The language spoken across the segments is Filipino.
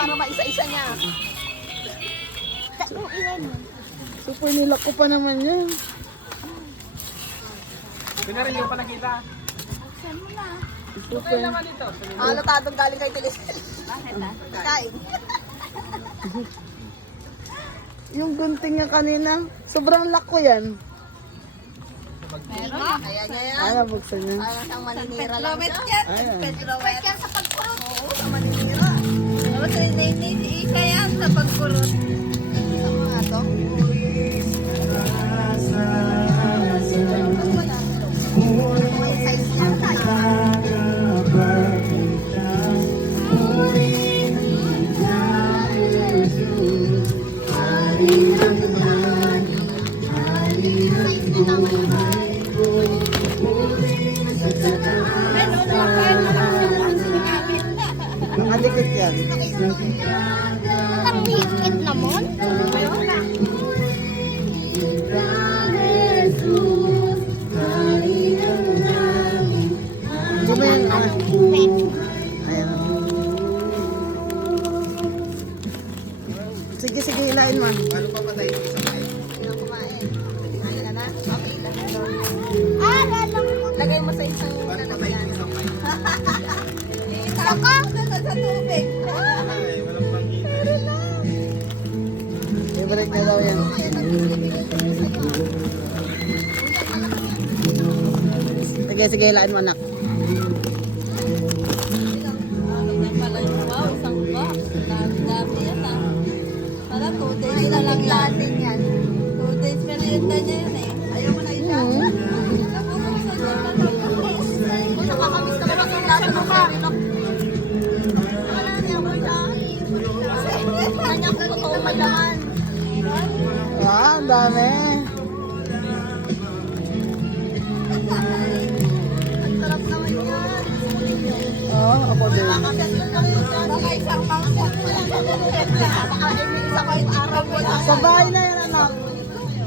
para maisa-isa niya. Super nilak ko pa naman yan. Pinarin yung pa nakita. Super. Halatadong galing kay Telisel. Bakit ah? Kain. Yung gunting niya kanina, sobrang lak ko yan. Meron? Ayan niya. Ano, buksan niya. Parang siyang maninira lang Petrowet siya. yan. Ayan. Petrowet. Yan sa pagkurot. Oo, sa maninira. Tapos isa yan sa pagkurot. Sa mga to. May size niya tayo. Nakadikit yan. Ang higit naman. Gumayon na. Ayan. Sige, sige, hilain mo. Paano papatayin yung isang kain? Sino kumain? Ayun na na. Okay, lagay mo sa isang Paano patayin yung isang kain? Saka sa tubig. Ay, walang pangita. Favorite na daw yan. Sige, sige, hilain mo anak. Wow, isang box. Dami-dami yan ah. Para 2 days na lang yan. Natin yan. 2 days merienda niya yan eh. Ayaw mo na isa. Kung nakakamiss ka ba ng lasa ng sarilok? Wala niya mo siya. Kanya kung totoo malaman. Ah, ang dami. Ang sarap naman yan. Oo, ako din. Nakakamiss lang lang yun. Baka isang mangsa. Baka may isa ko yung araw mo lang. Sa bahay na yan anak.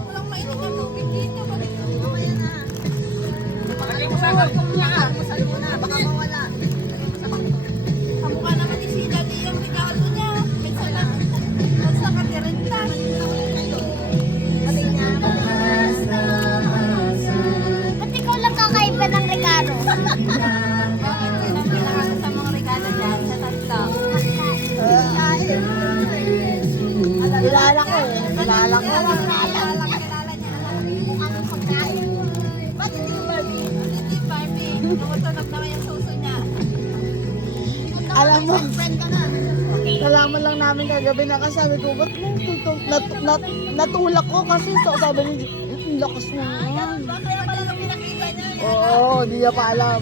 Walang mainit na tubig dito. Mamaya na. Lagay mo sa akin. Almusal mo na. Baka mawala. Kamukha naman ni Sheila di yung regalo niya. Minsan lang. Basta katirenta. Sabi niya. Ba't ikaw lang kakaiba ng regalo? Bakit? Sino ang pinakasa sa mga regalo dyan? Sa tatlo. Kilala ko eh. Kilala ko. Kilala niya. Mukhang pagkain. Ba't hindi yung Barbie? Hindi, Barbie. Tumutunog naman yung suso niya. Alam mo, Friend ka na. nalaman lang namin kagabi na kasi sabi ko, ba't mo natulak ko kasi sabi niya, ang lakas mo yan. Bakit naman yung pinakita niya? Oo, hindi niya pa alam.